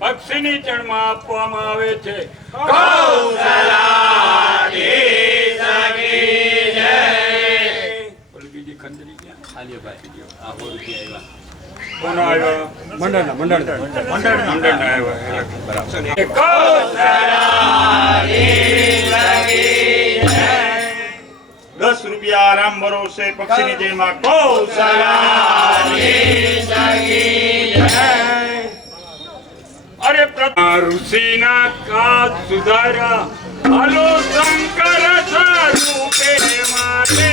પક્ષીની ચણમાં આપવામાં આવે છે. બીજી ખંડરી કોણ આવ્યા? મંડળ આવ્યા. 10 રૂપિયા આરામ ભરોસે પક્ષીની જયમાં અરે ઋષિના કાજ સુધાર્યા હાલો શંકર સ્વરૂપે માટે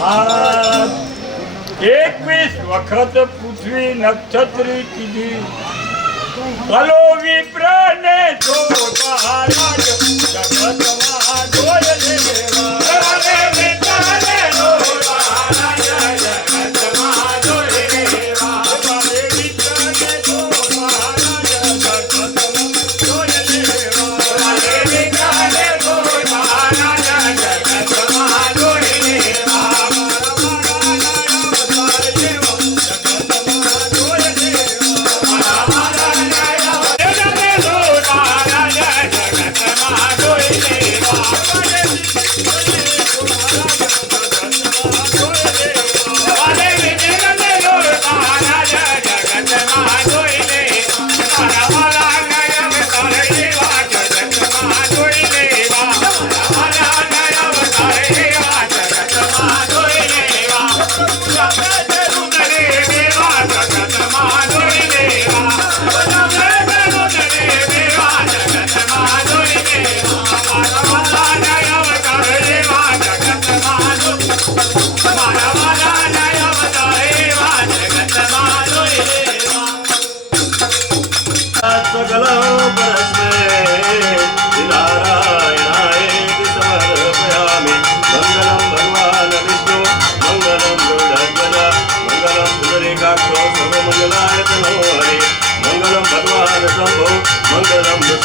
હાથ 21 વખત પૃથ્વી નક્ષત્રી કીધી ભલો વિપ્ર ને જોતા જગતમાં જોય લેવા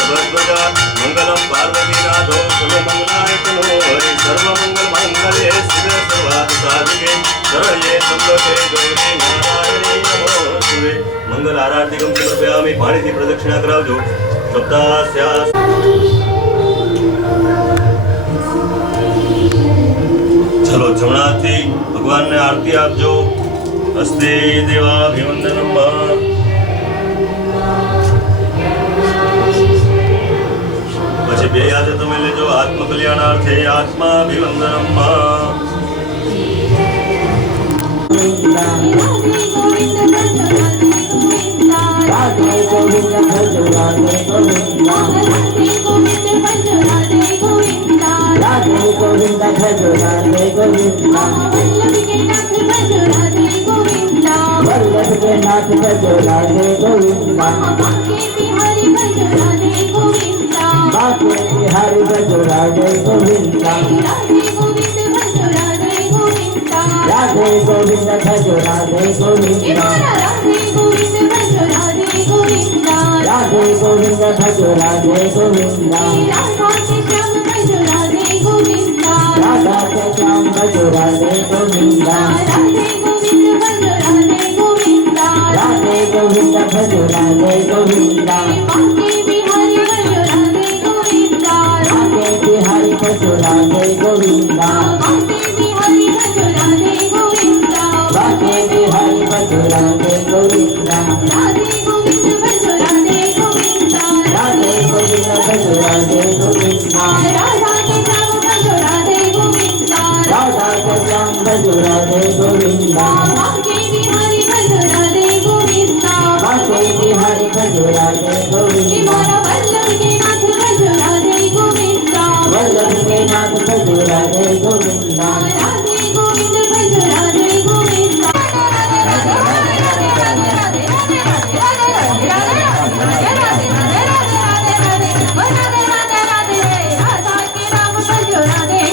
मंगलम पार्वतीनाथो सर्वमंगलायतनो हरि सर्वमंगल मंगले शिवे सर्वार्थ साधिके शरण्ये त्र्यंबके गौरी नारायणी नमोस्तुते. मंगल आराधिकं समर्पयामि. पाणीથી प्रदक्षिणा કરાવજો. સપ્તાસ્યા ચલો જમણાથી ભગવાનને આરતી આપજો. હસ્તે દેવાભિવંદનમ. પછી બે હાથે તમે લેજો આત્મકલ્યાણાર્થે આત્માભિવંદનમ. राधे गोविंद भज राधे गोविंद राधे गोविंद भज राधे गोविंद वल्लभ के नाथ भज राधे गोविंद बाके बिहारी भज राधे गोविंद राधे गोविंद भज राधे गोविंद राधे गोविंद भज राधे गोविंद राधा के श्याम भज राधे गोविंद राधे गोविंद भज राधे गोविंद बाके बिहारी भज राधे गोविंद बाके बिहारी भज राधे गोविंद राधे गोविंद भज राधे गोविंद राधा के श्याम भज भजो राधे गोविंदा बांके बिहारी भजो राधे गोविंदा बांके बिहारी भजो राधे गोविंदा मारा वल्लभ के नाथ भजो राधे गोविंदा वल्लभ के नाथ भजो राधे गोविंदा राधे गोविंद भजो राधे गोविंदा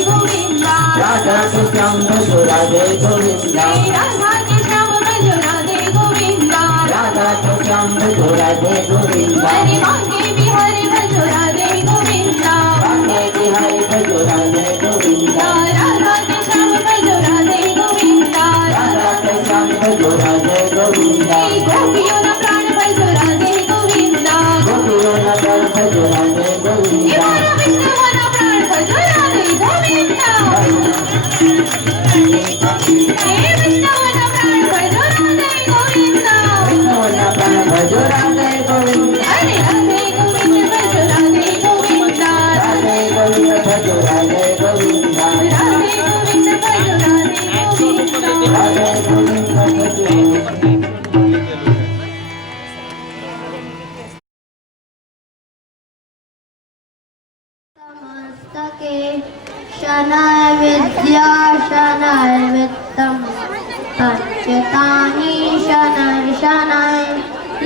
राधा के श्याम भजो राधे गोविंदा राधा के श्याम भजो राधे गोविंदा राधा के श्याम भजो राधे गोविंदा हरे बांके बिहारी भजो राधे गोविंदा बांके बिहारी भजो राधे गोविंदा राधा के श्याम भजो राधे गोविंदा राधा के श्याम भजो राधे गोविंदा गोपियों ना प्राण भजो राधे गोविंदा गोपियों ना प्राण भजो राधे गोविंदा मारा विष्णु ना प्राण भजो राधे गोविंदा विष्णु ना प्राण भजो राधे गोविंदा विष्णु ना प्राण भजो राधे गोविंदा हरे राधे गोविंद भजो राधे गोविंदा राधे गोविंद भजो राधे गोविंदा राधे गोविंद भजो राधे गोविंदा राधे गोविंद भजो मस्तके शनय विद्या शनय वित्तम् पञ्चतानि शनय शनय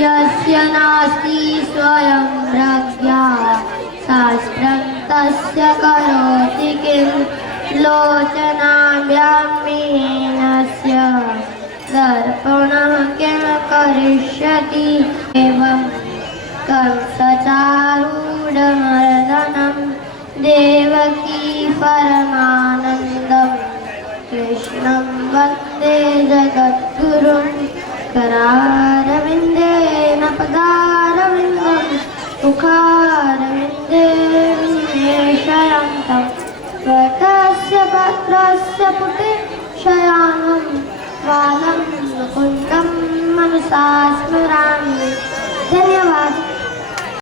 यस्य नास्ति स्वयं प्रज्ञा शास्त्रं तस्य करोति किं लोचनाभ्यां मीनस्य दर्पणः किं करिष्यति एवं कंसचारूढमर्दनं देवकी परमानन्दं कृष्णं वन्दे जगद्गुरुं करारविन्देन पदारविन्दं मुखारविन्दे विन्वेषयन्तं वटस्य भद्रस्य पुटे शयानं बालं मुकुन्दं मनसा स्मरामि